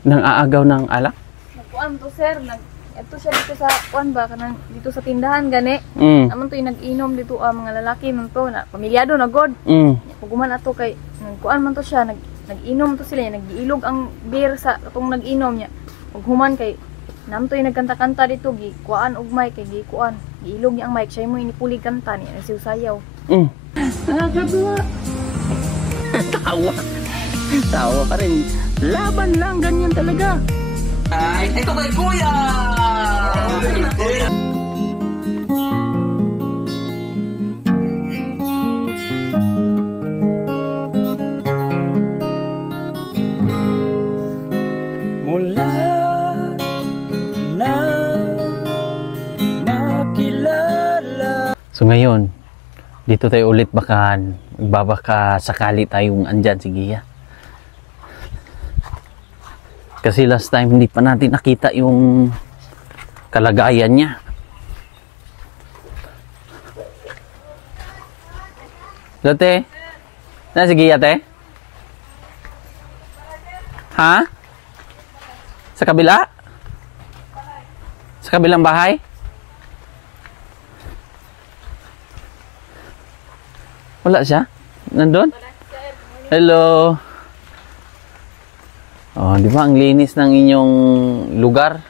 Nang aagaw ng alak? Nagkuan to sir, ito siya dito sa kuan ba kanang dito sa tindahan gani. Naman to yung nag-inom dito mga lalaki man to na pamilyado na god. Puguman ato kay nagkuan man to siya nag-inom to sila nag-iilog ang beer sa atong nag-inom niya. Ug human kay nam to yung nagkanta-kanta dito gi kuan og mic kay gi kuan giilog niya ang mic siya mo inipulig kanta niya nagsiusayaw. Tawa. Tawa pa rin. Laban lang, ganyan talaga. Ay, ito kay Kuya! Mula na makilala. So ngayon, dito tayo ulit baka sakali tayong andyan si Gia. Kasi last time hindi pa natin nakita yung kalagayan niya. Lote? Na si Gia, te? Ha? Sa kabila? Sa kabilang bahay? Wala siya? Nandun? Hello? Oh, di ba ang linis ng inyong lugar?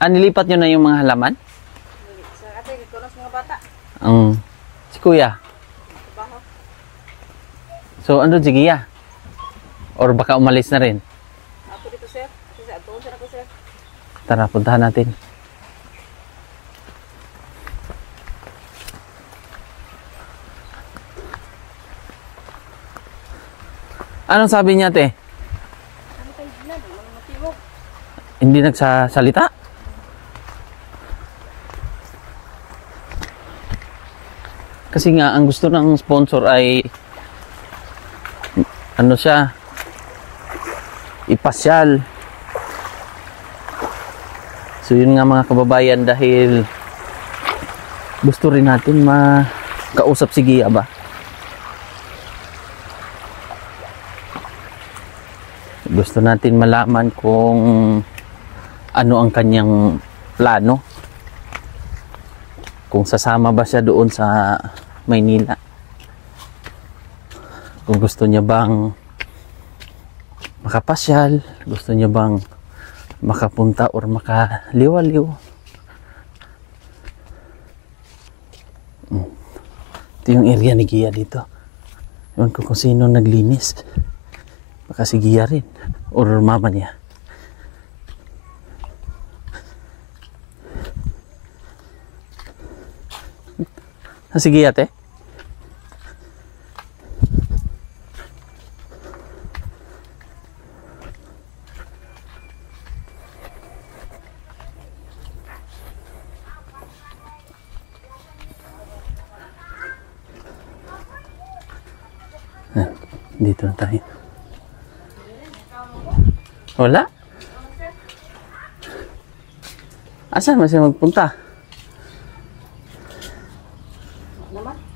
Nilipat nyo na yung mga halaman? Sa ate gikunos mga bata. Si Kuya? So, andun si Gia? Or baka umalis na rin? Ako dito sir. Sa ato sir ako sir. Tara, puntahan natin. Anong sabi niya, te? Hindi nagsasalita? Kasi nga, ang gusto ng sponsor ay ano siya, ipasyal. So yun nga mga kababayan, dahil gusto rin natin makausap si Gia ba? Gusto natin malaman kung ano ang kanyang plano. Kung sasama ba siya doon sa Maynila. Kung gusto niya bang makapasyal, gusto niya bang makapunta or makaliwaliw. Ito yung area ni Gia dito. Ewan ko kung sino naglinis. Baka si Gia rin or mama niya. Sige ate. Dito na tayo. Wala? Asan masih magpunta?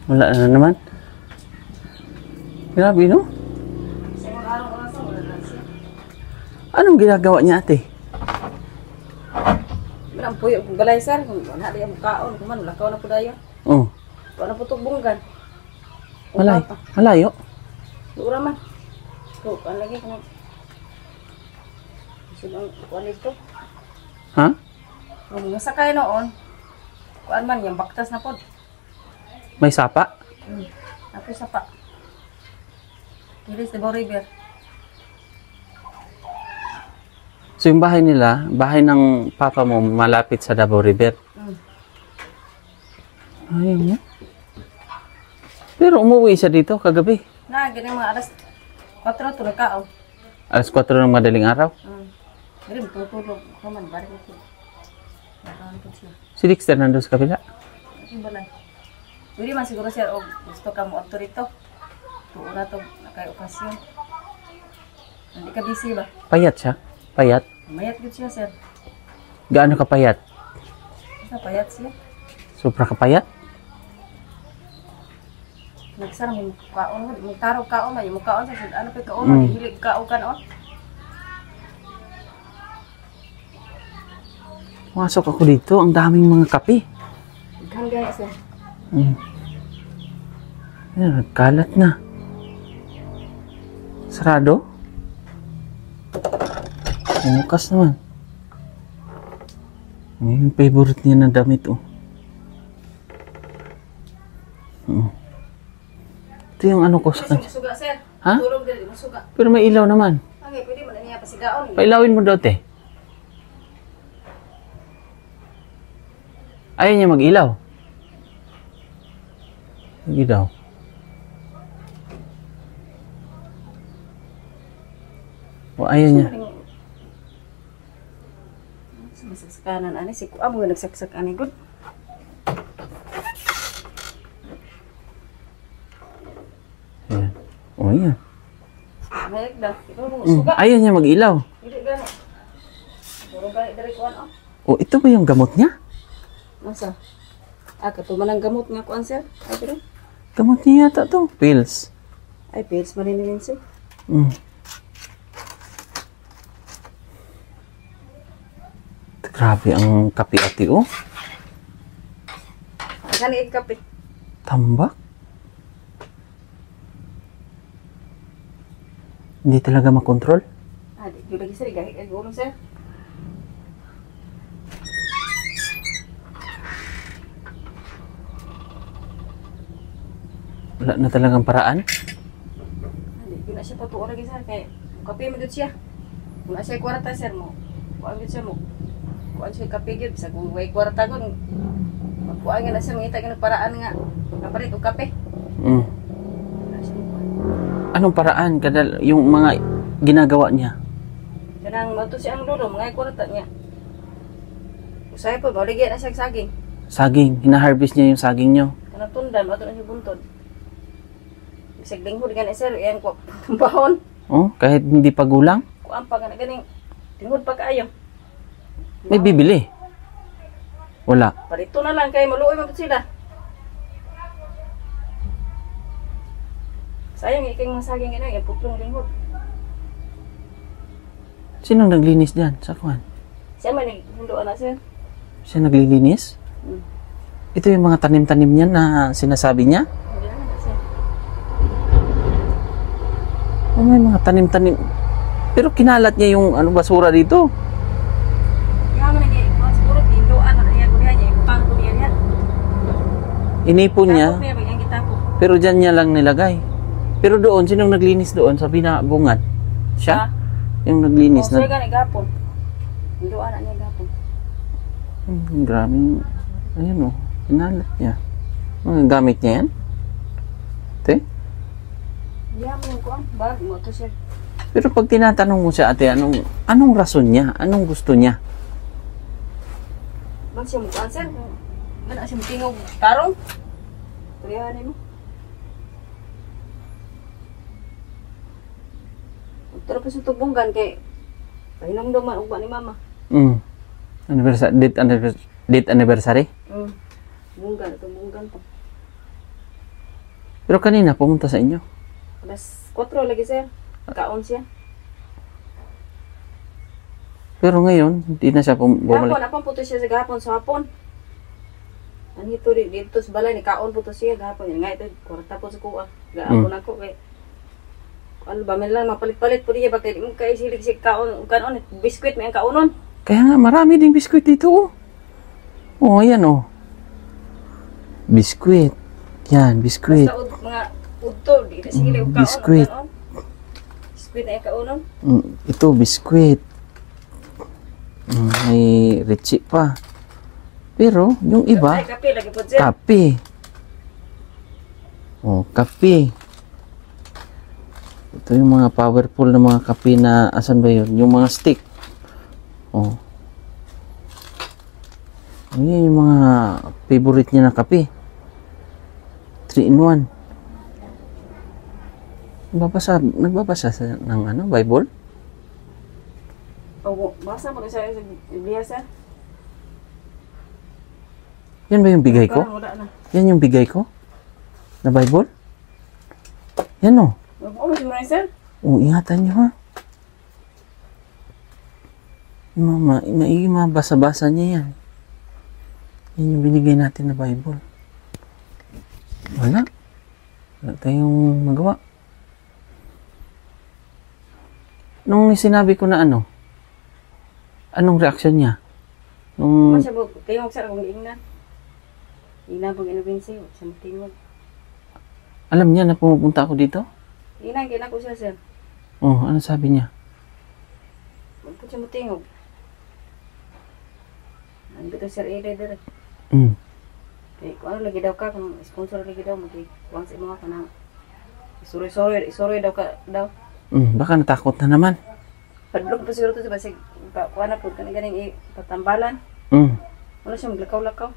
Wala na naman. Grabe, no? Anong ginagawa niya, ate? Ang puyo kung balay sir, kung wala diya mukhaon, kung man, lakaw na po dayo. Oh. Wala po tugbunggan. Malayo? Dura man. So, ano lagi kung sunong kuwan ito. Ha? Kung nasakay noon, kuwan man, yung baktas na po. May sapa? Ako sa pa. Iris de Boriver. So yung bahay nila, bahay ng papa mo malapit sa Davao River? Ayun mo. Pero umuwi siya dito kagabi. Na, ganyan mga alas 4 tulog ka, oh. Alas 4 ng madaling araw? Ganyan, tutulog. Kaman, balik ko. Nakahantot siya. Si Dexter nandun sa kabila? Kasi balay. Pwede man siguro siya, gusto ka mo auto rito. Tuon na ito, nakay-okasyon. Hindi ka busy ba? Payat siya? Payat? Mayat good siya, sir. Gaano ka payat? Basta payat siya. Sobra ka payat? Nagsarang yung kaon, yung tarong kaon, yung kaon, ano pa yung kaon, hilig kaon ka noon. Pumasok ako dito, ang daming mga kape. Hanggang sir. Ayan, nagkalat na. Sarado? Umukas naman. Yung favorite niya na damit, oh. Ito yung ano ko sa kanya. Masuga sir. Ha? Tulog dili masuga. Pero may ilaw naman. Okay, pwede man niya pasigaon. Pailawin mo daw, te. Ayaw niya mag-ilaw. Sige daw. O ayaw niya. Masaksakan ani si kuam nga nagsaksak ani gud. Ayan. O yan. Mayag da. Ito mo suga. Ayaw niya mag-ilaw. Dili gani. Puro gani diri kuan oh. O ito ba yung gamot niya? Masa? Katuman ang gamot nga kuan sir. Ay pero. Gamot niya yata to. Pills. Ay pills man ni sir. Grabe ang kape ate, oh. Gani kape. Tambak. Hindi talaga makontrol. Di gyud lagi sir gahi kay ulo sir. Wala na talagang paraan. Di gyud na siya patuo lagi sir kay kape mo gyud siya. Wala siya kwarta sir mo. Kuan gyud siya mo. Kuan siya kape gyud sa kung way kwarta gon. Magkuan nga na siya mangita nga paraan nga kapalit og kape. Wala siya mo kuan. Anong paraan kadal yung mga ginagawa niya? Kanang mato siya ang lolo, mga kwarta niya. Usay po, maligyan na siya saging. Saging. Hina-harvest niya yung saging niyo. Kanang tundan, mato na siya buntod. Bisag linghod nga na sir, yan ko tumbahon. Oh, kahit hindi pa gulang, Kuan pa nga na ganing, linghod pa kaayo. may bibili. Wala. Parito na lang, kay maluoy man sila. Sayang, iking mga saging gano'n, yung putlong linghod. Sinong naglinis dyan? Sa kuwan? Siya man naghinduan na sir. Siya naglilinis? Ito yung mga tanim-tanim niya na sinasabi niya? Hindi na sir. Oh, may mga tanim-tanim. Pero kinalat niya yung ano basura dito. Kaya man siguro hinduan na kaya kulihan niya, yung pang kulihan niya. Inipon niya, Tapos niya, yung gitapo. pero dyan niya lang nilagay. Pero doon, sinong naglinis doon sa binabungan? Siya? Yung naglinis Siya na... gani gapon. Hinduan na niya gapon. Grabe. Ayan o. Kinalat niya. Mga gamit niya yan? Ate? Diyan mo yung kuan, bag mo to siya. Pero pag tinatanong mo siya, ate, anong rason niya? Anong gusto niya? Bag siya mo kuan sir. Mana siya mo tingog tarong. Tulihan mo. Pero pa sa tubunggan kay painom daw man ugba ni mama. Date anniversary? Bunggan ito bunggan pa. Pero kanina, pumunta sa inyo. Alas 4 lagi sir. Kaon siya. Pero ngayon, hindi na siya Gapon, bumalik. apang puto siya sa gapon sa hapon. Ani to dito sa balay ni kaon puto siya gapon. Nga ito kwarta po sa kuha. Gapon ako kay ano ba man lang mapalit-palit po diya bakit mo kay silig si kaon kanon biskwit may ang kaonon. Kaya nga, marami ding biskwit dito. Oh, ayan oh. Biskwit. Yan, biskwit. Basta mga udto di na sige og kaon. Biskwit. Biskwit ay kaonon. Ito, biskwit. May ritsi pa. Pero, yung iba, Ay kape lagi po sir. kape. Oh, kape. Ito yung mga powerful na mga kape na, asan ba yun? Yung mga stick. Oh. Ayan yung mga favorite niya na kape. 3-in-1. Nagbabasa sa ng ano, Bible? Oh, basa mo sa Biblia sir. Yan ba yung bigay ko? Parang wala na. Yan yung bigay ko? Na Bible? Yan o. Mo si Sir. Oh, ingatan niyo ha. Mabasa-basa niya yan. Yan yung binigay natin na Bible. Wala. Wala tayong magawa. Nung sinabi ko na anong reaksyon niya? Nung Siya mo, tingog sir, kung iingnan. Iingnan pag inubinsi, siya mo tingog. alam niya na pumupunta ako dito? Iingnan, kailan ko siya sir. Oh, ano sabi niya? Magpun siya mo tingog. Ano ba ito sir, dire. Mm. Kaya kung ano lagi daw ka, kung sponsor lagi daw, magkuwang sa mga kanang. Sorry daw ka daw. Baka natakot na naman. Padlog pa siguro ito sa basig. Kuha na po, ganing ipatambalan. Wala siya maglakaw-lakaw.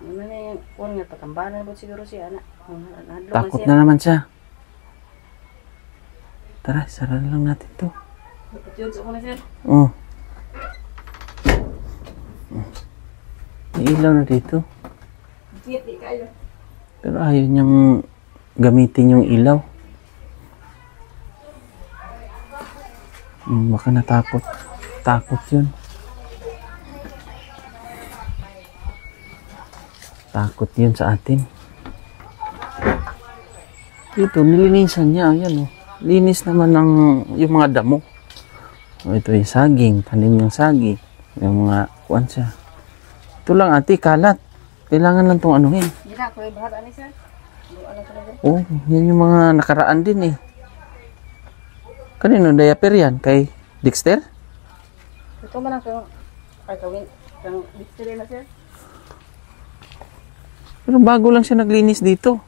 Ano na yung kuha nga, patambalan po siguro siya, anak. Takot na naman siya. Tara, sara na lang natin to. Dapat yun sa kuna sir. May ilaw na dito. Di kayo. Pero ayaw niyang gamitin yung ilaw. Baka natakot. Takot yun. Takot yun sa atin. Dito, nilinisan niya. Ayan, oh. Linis naman ng yung mga damo. Ito yung saging. Tanim yung saging. Yung mga kuwan siya. Ito lang ate, kalat. Kailangan lang itong anuhin. Hindi na, kung ibahat ani sir. Ano talaga? Oh, yan yung mga nakaraan din eh. Kanino diaper yan? Kay Dexter? Ito man ang gawin. Kang dictionary na sir. Pero bago lang siya naglinis dito.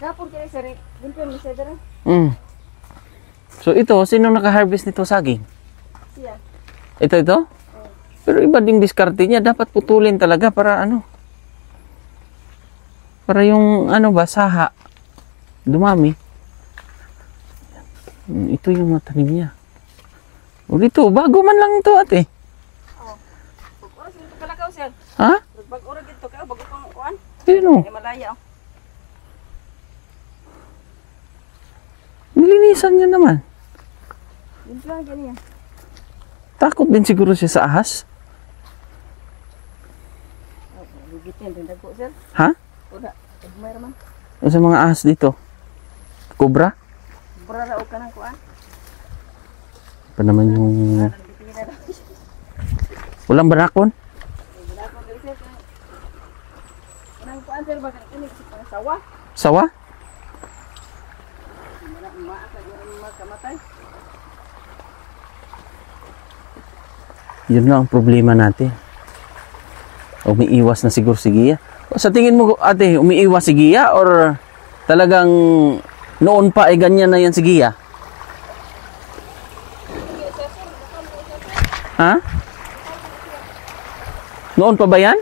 Kapon kaya sir, limpyo ni sir dere. So ito, sino naka-harvest nito saging? Siya. Ito? Pero iba ding diskarte niya. Dapat putulin talaga para ano? Para yung saha. Dumami. Ito yung mga tanim niya. O dito, bago man lang ito ate. Pag oras dito kalakaw sir. Ha? Pag oras dito kayo, bago pang kuan. Sino? Ay malaya. Nilinisan niya naman. Limpyo ang ganyan. Takot din siguro siya sa ahas. Gigitin din dagko sir. Ha? Uda, may raman. Sa mga ahas dito. Cobra? Burara o kanang kuan. Pa naman yung... Walang barakon? Wala ko diri sir. Kanang kuan sir bakit ini sa sawa. Sawa? Wala maaka yung makamatay. Yun lang ang problema natin. Umiiwas na siguro si Gia. Sa tingin mo ate, umiiwas si Gia or talagang noon pa ay ganyan na yan si Gia? Ha? Noon pa ba yan?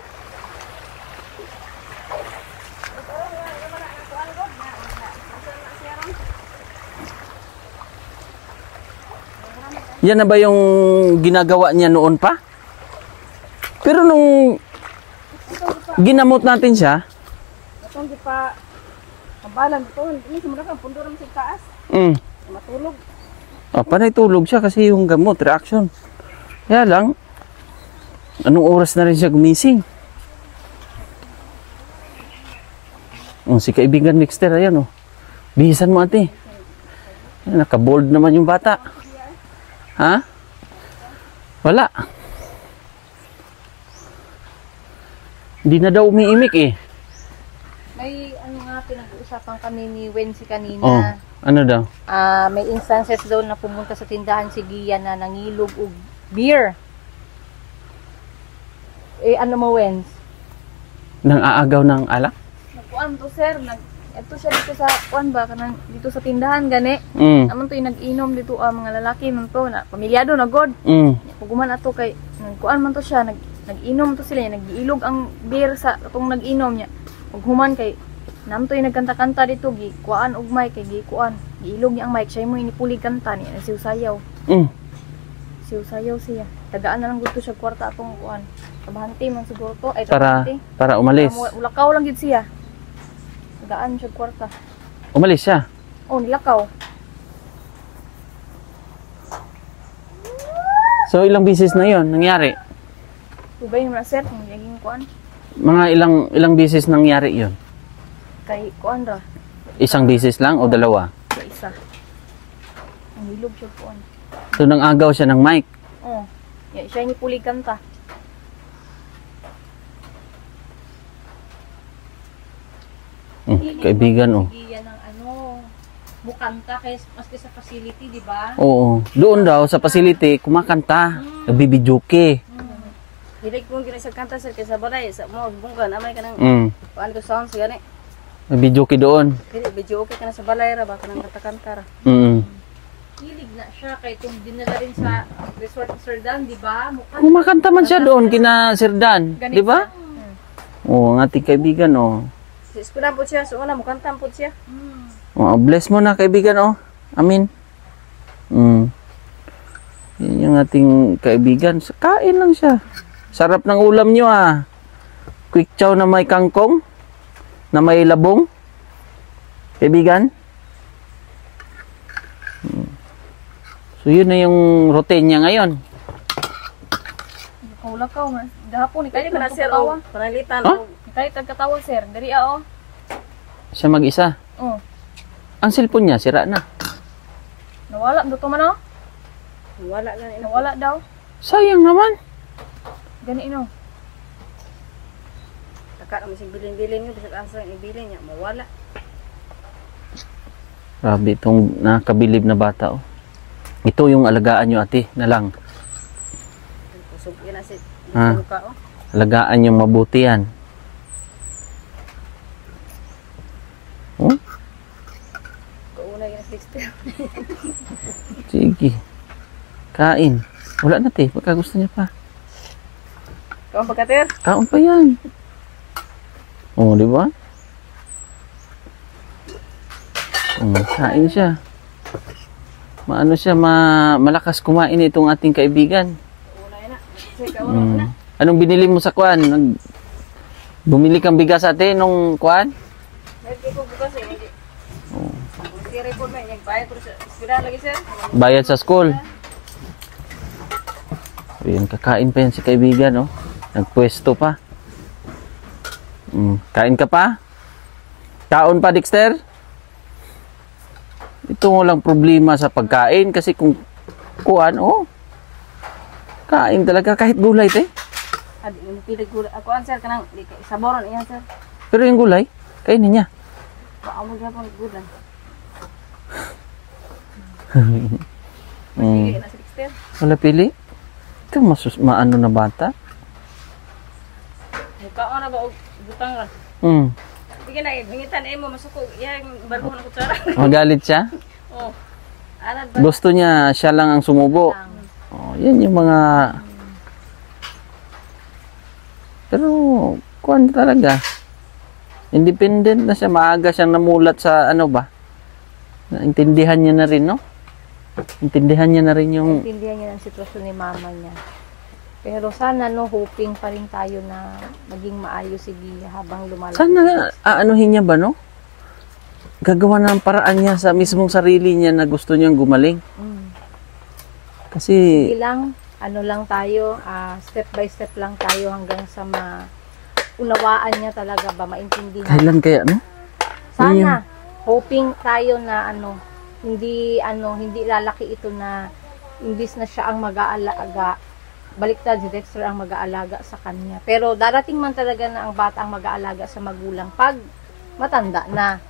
Yan na ba yung ginagawa niya noon pa? Pero nung ginamot natin siya, Itong di pa kabalan ito. Ini semula kan pundo ram sa taas. Matulog. Panay tulog siya kasi yung gamot, reaction. Kaya lang, anong oras na rin siya gumising? Si kaibigan Dexter, ayan Bihisan mo ate. Ayan, naka-bold naman yung bata. Ha? Wala. Hindi na daw umiimik eh. May nga pinag-uusapan kami ni Wensi kanina. Ano daw? May instances daw na pumunta sa tindahan si Gia na nangilog og beer. Ano mo, Wens? Nang aagaw ng alak? Nagkuan to, sir. Ito siya dito sa kuan ba kanang dito sa tindahan gani. Naman to nag-inom dito mga lalaki man to na pamilyado na god. Puguman ato kay nagkuan man to siya nag-inom to sila nag-iilog ang beer sa atong nag-inom niya. Ug human kay namtoy nagkanta-kanta dito gi kuan og mic kay gi kuan giilog niya ang mic siya mo inipulig kanta niya siw-sayaw. Siw-sayaw siya. Tagaan na lang gusto siya kwarta atong kuan. Kabahante man siguro to ay para umalis. Ulakaw lang gid siya. Tagaan siya kwarta. Umalis siya. Oh, nilakaw. So, ilang bisis na yon nangyari? Tubay naman sir, kung naging kuan. Mga ilang bisis nangyari yon? Kay kuan ra, Isang bisis lang o dalawa? sa isa. Ang hilog siya kuan. So, nang agaw siya ng mic. Oh, siya ni puli kanta. Kaibigan, oh. Yan ang ano, mukanta kay maski sa facility, di ba? Oo. Doon daw sa facility, kumakanta. Nagbibidyoke. Hilig kong ginasag kanta sir kay sa balay, sa mo bungkan amay ka nang kuan ko sound sa gani. Nagbibidyoke doon. Dili video okay ka na sa balay ra ba kanang kanta ra. Hilig na siya kay kung dinala rin sa resort ni Sir Dan, di ba? Kumakanta man siya doon kina Sir Dan. Di ba? Oo, ang ating kaibigan, oh. Sa eskwela po siya, so una mukanta po siya. Oh, bless mo na kaibigan, oh. Amin. Yan yung ating kaibigan. Kain lang siya. Sarap ng ulam nyo, ah. Quick chow na may kangkong. Na may labong. Kaibigan. So, yun na yung routine niya ngayon. Kaulakaw, gahapon ni Kaya kaya ka na sir katawa. o panalitan Huh? o Kaya katawa sir, dari oh. Siya mag-isa. Oh, Ang cellphone niya, sira na. nawala do to man oh. wala lang ina. Nawala daw. Sayang naman. Gani ino. Taka naman sing bilin-bilin niyo bisag asa ang ibilin niya mawala. Grabe itong nakabilib na bata, oh. Ito yung alagaan nyo, ate, na lang. Kusog ina si Ah. ka o. Alagaan yung mabuti yan. Oh, Kauna ina sister. sige. Kain. Wala na, te. Pagka gusto niya pa. Kaon pagkater. Kaon pa yan. Oh, di ba? Kain siya. Maano siya, malakas kumain itong ating kaibigan. Kauna ina. Say kauna na. Anong binili mo sa kwan? Bumili kang bigas, ate, nung kwan? Hindi ko bukas eh. Hindi. Kire po may bayad ko sa eskwela lagi sir. Bayad sa school. Ayun, kakain pa yan si kaibigan, oh. Nagpwesto pa. Kain ka pa? Kaon pa, Dexter? Ito walang problema sa pagkain kasi kung kuan, oh. Kain talaga kahit gulay, te. Adi yung pilig gula. Ako an sir kanang saboron iya sir. Pero yung gulay, kainin niya. Paamo gyapon gula. Mm. Sige na si Dexter. Wala pili. Ito maano na bata. Mukhaon na ba og butang ra. Sige na, hingitan mo masuko. Yang barko na kutsara. Magalit siya. Oh. Anad ba? Gusto niya siya lang ang sumubo. Oh, yan yung mga... Pero, kuwan talaga. Independent na siya. Maaga siyang namulat sa ano ba? Naintindihan niya na rin, no? Intindihan niya na rin yung... Intindihan niya ang sitwasyon ni mama niya. Pero sana no, hoping pa rin tayo na maging maayos si Gia habang lumalaki. Sana aanuhin niya ba, no? Gagawa ng paraan niya sa mismong sarili niya na gusto niyang gumaling. Kasi... Sige lang, ano lang tayo, step by step lang tayo hanggang sa maunawaan niya talaga ba, maintindihan. Kailan kaya, no? Sana, hoping tayo na hindi lalaki ito na imbis na siya ang mag-aalaga, baliktad si Dexter ang mag-aalaga sa kanya. Pero darating man talaga na ang bata ang mag-aalaga sa magulang pag matanda na.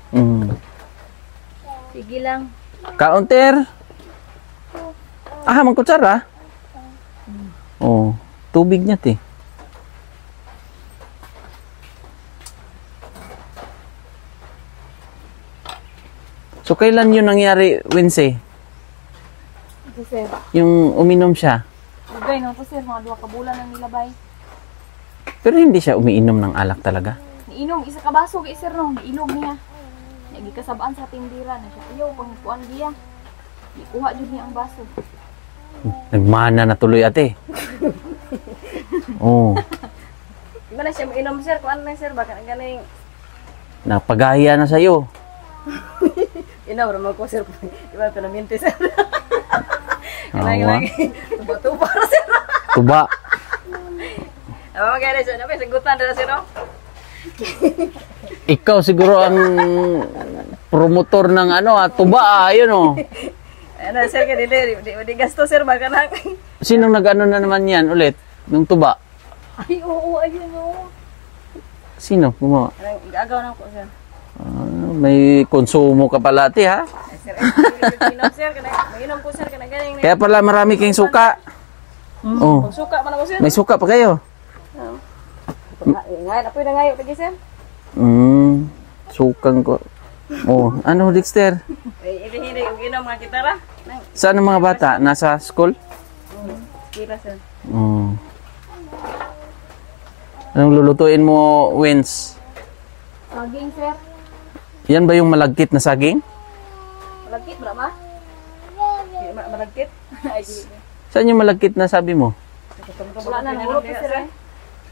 Sige lang. Kaunter! Magkutsara? Oh, tubig niya, te. So, kailan yun nangyari, Wednesday? Ito sir. Yung uminom siya. Lugay no to sir, mga 2 ka bulan ang nilabay. Pero hindi siya umiinom ng alak talaga. Niinom, isa ka baso kay sir no, niilog niya. Nagikasabaan sa tindira na siya. Ayaw, pangkuan niya. Ikuha dyan niya ang baso. Nagmana na tuloy, ate. Oh, Di ba na siya mainom sir? Kuan na sir baka ganing napagaya na sa'yo. ina wala mo ko sir. Di ba pala minti sir. Awa. Tuba para sir. Tuba. Magkaya siya, napay sagutan na sir, no? Ikaw siguro ang promotor ng tuba, yun oh. Ano, sir, di gasto, sir, baka lang. Sinong nag-ano na naman yan ulit? Nung tuba? Ay, oo, ayun, oo. Sino gumawa? Gagaw na po, sir. May konsumo ka pala, ate, ha? Sir, inom, sir, mainom po, sir, ganing. Kaya pala marami kayong suka. Oh, Suka man ako, sir. may suka pa kayo. Ngayon, apoy na ngayon, pagi, sir. Sukang ko. Oh, ano, Dexter? Hindi, yung inom mga kitara. Saan ang mga bata? Nasa school? Kira, sir. Oh. Anong lulutuin mo, Wins? Saging, sir. Yan ba yung malagkit na saging? Malagkit, bra, ma? Malagkit? Ay, Saan yung malagkit na sabi mo? wala na, nahulog pa, sir.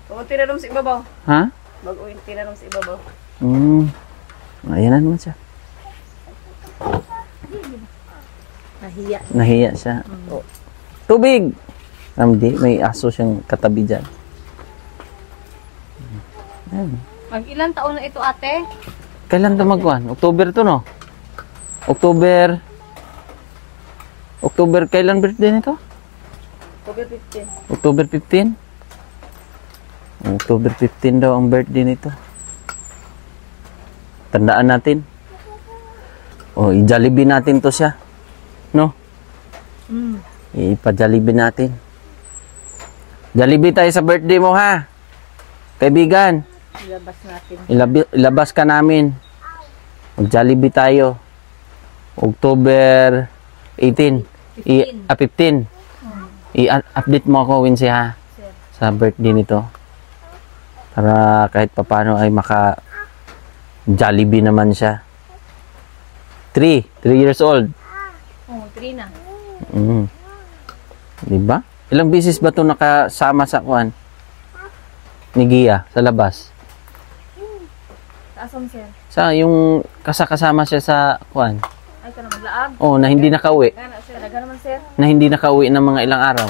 Kung tinanom sa ibabaw. Ha? Bago-uwin tinanom sa ibabaw. Ayan na naman siya. Nahiya siya. Oh. Tubig! Hindi, may aso siyang katabi dyan. Ayan. Mag-ilang taon na ito, ate? Kailan ito magwan? October to, no? October, kailan birthday nito? October 15. October 15? October 15 daw ang birthday nito. Tandaan natin. O, i-Jollibee natin to siya. No? Ipa-Jollibee natin. Jollibee tayo sa birthday mo, ha? Kaibigan. Ilabas natin. Ilabas ka namin. Mag-Jollibee tayo. October 18. 15. I-update mo ako, Wincy, ha? Sa birthday nito. Para kahit papano ay maka-Jollibee naman siya. 3 years old. Oo, 3 na. Diba? Ilang bisis ba ito nakasama sa kuan? Ni Gia, sa labas? Taasam, sir. Sa yung kasama siya sa kuan? Ay, ka na maglaag. Oh, na hindi nakauwi. Talaga naman, sir. Na hindi nakauwi ng mga ilang araw.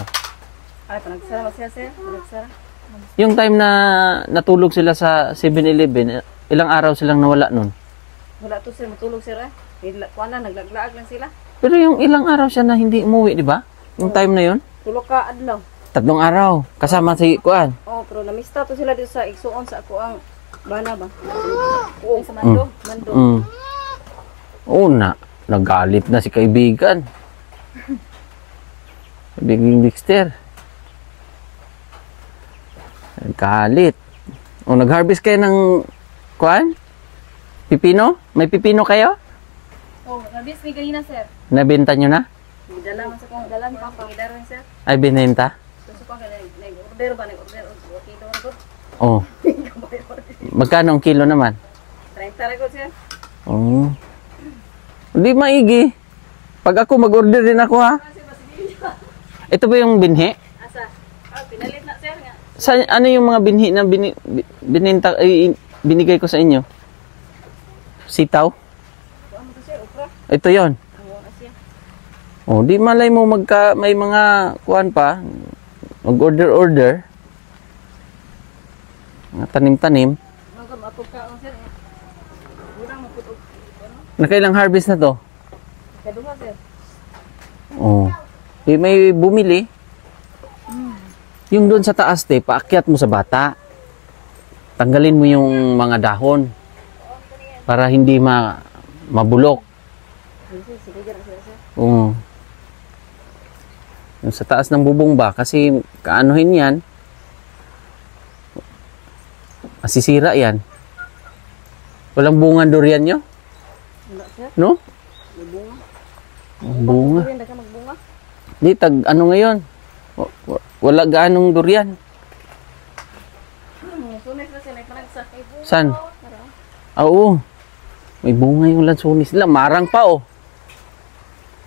Ay, panagsara siya, sir. Panagsara. Yung time na natulog sila sa 7-Eleven, ilang araw silang nawala nun? Wala to, sir. Matulog, sir, eh. Kuha na, naglaglaag lang sila. Pero yung ilang araw siya na hindi umuwi, di ba? Yung time na yun? Tulog ka, adlaw. 3 araw. Kasama si kuan. Oh, pero namista to sila dito sa igsuon sa ako ang bana ba? Oo, sa Mando. Mando. Una, nagalit na si kaibigan. Kaibigan Dexter. Nagalit. O, nag-harvest kayo ng kuan? Pipino? May pipino kayo? Oo, nabis may kanina, sir. Nabenta nyo na? Dala man sa kong dala ni Papa Gidaron, sir. Ay, binenta? So pa nag-order ba nag-order okay daw ko. Oh. Magkano ang kilo naman? 30 ra ko, sir. Oh. Hindi maigi. Pag ako mag-order din ako, ha? Ito ba yung binhi? Asa? Pinalit na, sir nga. Ano yung mga binhi na binigay ko sa inyo? Sitaw? Ano to, sir? Okra. Ito yon. Ang asya. Oh, di malay mo may mga kuan pa. Mag-order. Mga tanim-tanim. Mapod ka, sir. Urang mapod og Nakailang harvest na to? kaduha, sir. Oh. May bumili. Yung doon sa taas, paakyat mo sa bata. Tanggalin mo yung mga dahon para hindi mabulok. Sige, sir. Oo. Yung sa taas ng bubong ba? Kasi kaanuhin yan, masisira yan. Walang bunga durian nyo? Wala, sir. No? May bunga. Bunga. Durian, daga magbunga. Di, ano ngayon? Wala gaanong durian. Sunes na, sir. May panagsa. May bunga. San? Oo. May bunga yung lansones sila. Marang pa, oh.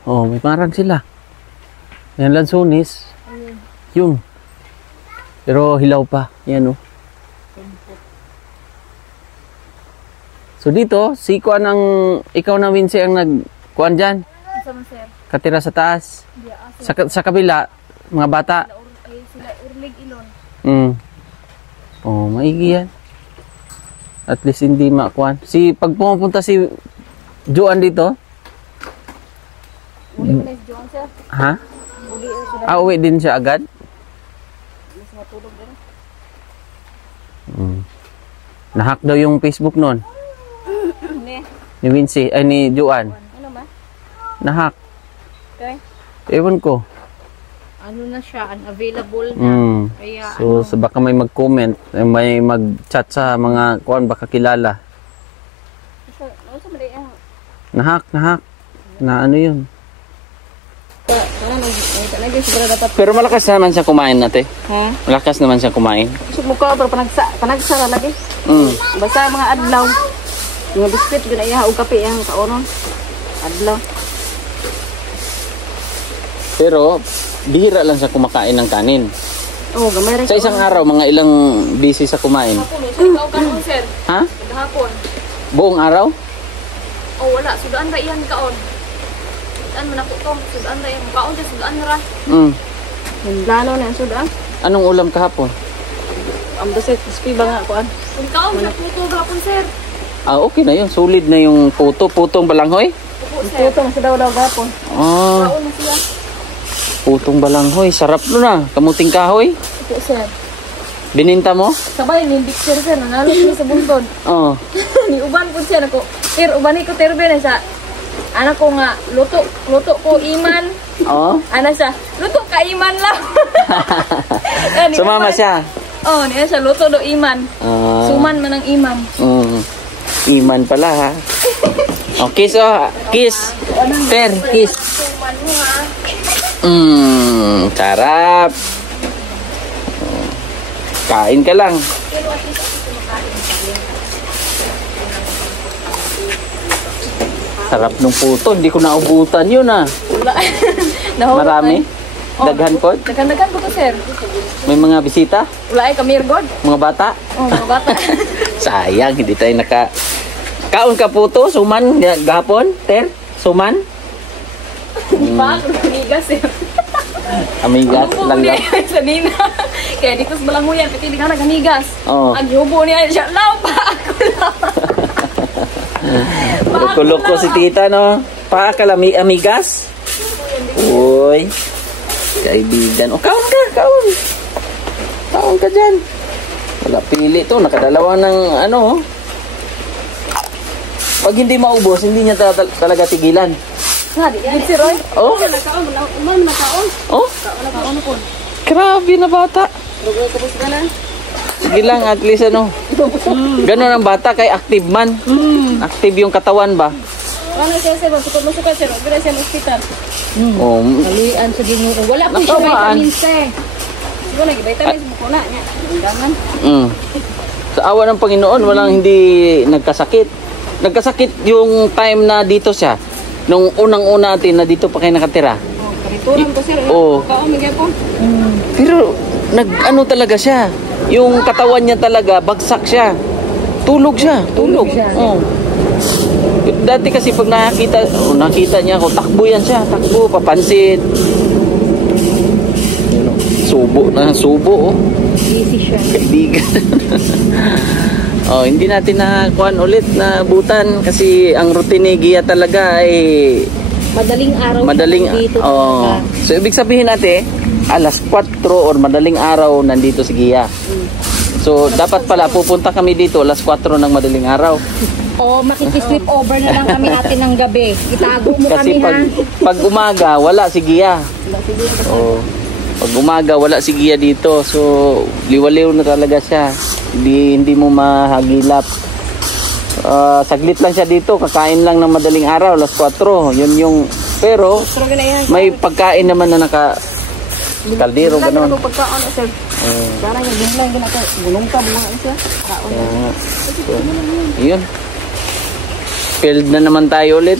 Oh, may marang sila. Yan lansones. Yun. Pero hilaw pa. Yan, oh. So dito, si Kuan ang, ikaw na Wincy ang nagkuan dyan. Isa man, sir. Katira sa taas. Di, Sa kabila, mga bata. sila urlig ilon. Oh, maigi yan. At least hindi makuan. Pag pumunta si Joan dito, Uli na si John, sir. ha? Uli sila. Uwi din siya agad? Mas matulog din. Nahack daw yung Facebook nun. Ne. Ni Wincy, ay ni Joan. Ano ba? Nahack. Okay. Ewan ko. Ano na siya, unavailable na. Kaya So, baka may mag-comment, may mag-chat sa mga kuan baka kilala. ano sa mali ang Nahack. Na ano yun? dapat. Pero malakas naman siya kumain natin. Ha? Malakas naman siya kumain. Isip mo ka, pero panagsara lagi. Basta mga adlaw. Mga biskwit, ginaiha o kape, yung kaonon. Adlaw. Pero, bihira lang siya kumakain ng kanin. Oo, gamay rin. Sa isang araw, mga ilang busy sa kumain. Hapon, ikaw kaon, sir. Ha? Hapon. Buong araw? Oh, wala. Sudaan ra iyan kaon. Sudaan man ako to. Sudaan ra iyan. Kaon siya, sudaan ra. Lalo na yung sudan. Anong ulam kahapon? Ang basit, crispy ba nga kuan? Kung kaon siya, puto hapon, sir. Okay na yun. Solid na yung putong balanghoy. Pupo, sir. Tutong sa daw gapon. Kaon na siya. Putong balanghoy. Sarap nun ah. Kamuting kahoy. Pupo, sir. Bininta mo? Sabay, nimbik sir, sir. Nanalo siya sa buntod. Oo. Ni uban po siya. Nako, sir, ubani ko terbe na siya. Anak ko nga, luto ko iman. Oo. Ana siya, luto ka iman lang. Sumama siya. Oh, niya siya, luto do iman. Suman man ang imam. Iman pala ha. Oh, kiss oh. Kiss. Ter, kiss. Suman mo ha. Sarap. Kain ka lang. Sarap ng puto. Hindi ko naubutan yun ah. Wala. Marami. Daghan po. Daghan ko to, sir. May mga bisita. Wala ay kamir god. Mga bata. Oh, mga bata. Sayang. Hindi tayo Kaon ka puto. Suman. Gapon. Ter. Suman. Ba, amigas, sir. Amigas. Lang lang. Sa nina. Kaya dito sa balanguyan, pati di ka nag-amigas. Oo. Ang hubo niya siya, pa ako lang. Loko-loko si tita, no? Amigas? Uy. Kaibigan. O, kaon ka. Kaon ka dyan. Wala pili to. Nakadalawa ng ano. Pag hindi maubos, hindi niya talaga tigilan. Nga, di si Roy. Oh? Nakaon, uman makaon. Oh? Nakaon ako. Grabe na bata. Lugo ko sa kanan. Sige lang, at least ano. Ganon ang bata kay active man. Active yung katawan ba? Ano siya, sir? Masukot, sir. Wala siya sa hospital. Oh, Halian sa Ginoo. Wala po siya vitamins eh. Siguro nag-vitamins mo ko na niya. Undangan. Sa awa ng Panginoon, walang hindi nagkasakit. Nagkasakit yung time na dito siya. Nung unang-una natin na dito pa kayo nakatira. Karituran ko, sir. Oo. Kaon, magyan po. Pero nag-ano talaga siya. Yung katawan niya talaga, bagsak siya. Tulog siya. Oh. Dati kasi pag nakita niya ako, takbo yan siya. Takbo, papansin. Subo. Oh. Easy siya. Kaibigan. Oh, hindi natin nakuhan ulit na butan kasi ang routine ni Gia talaga ay Madaling araw dito. Oh. So ibig sabihin natin, alas 4 or madaling araw nandito si Gia. So dapat pala pupunta kami dito alas 4 ng madaling araw. O makikisleep over na lang kami natin ng gabi. Itago mo Kasi kami pag umaga wala si Gia. Oh. Pag umaga wala si Gia dito. So liwaliw na talaga siya. Hindi mo mahagilap. Saglit lang siya dito, kakain lang ng madaling araw, alas 4. Yun yung, pero may pagkain naman na naka kaldero gano'n. Pagkaon na, sir. Darang yung binglang ginagawa. Gulong ka, mga siya. Yun. Failed na naman tayo ulit.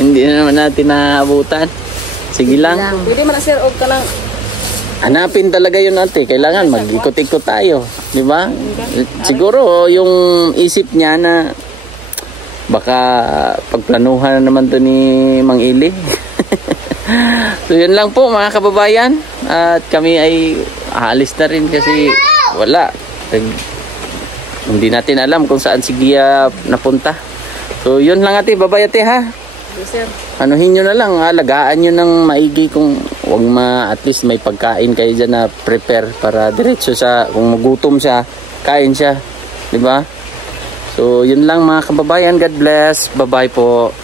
Hindi na naman natin naabutan. Sige lang. Pwede man na, sir, og ka lang. Hanapin talaga yun ate. Kailangan mag-ikot-ikot tayo. Di ba? Siguro yung isip niya na baka pagplanuhan na naman to ni Mang Ili. So yun lang po mga kababayan. At kami ay aalis na rin kasi wala. Hindi natin alam kung saan si Gia napunta. So yun lang ate, babay ate ha. Yes, sir. Anuhin nyo na lang, alagaan nyo ng maigi kung at least may pagkain kayo dyan na prepare para diretso sa, kung magutom siya, kain siya. Diba? So yun lang mga kababayan, God bless. Bye bye po.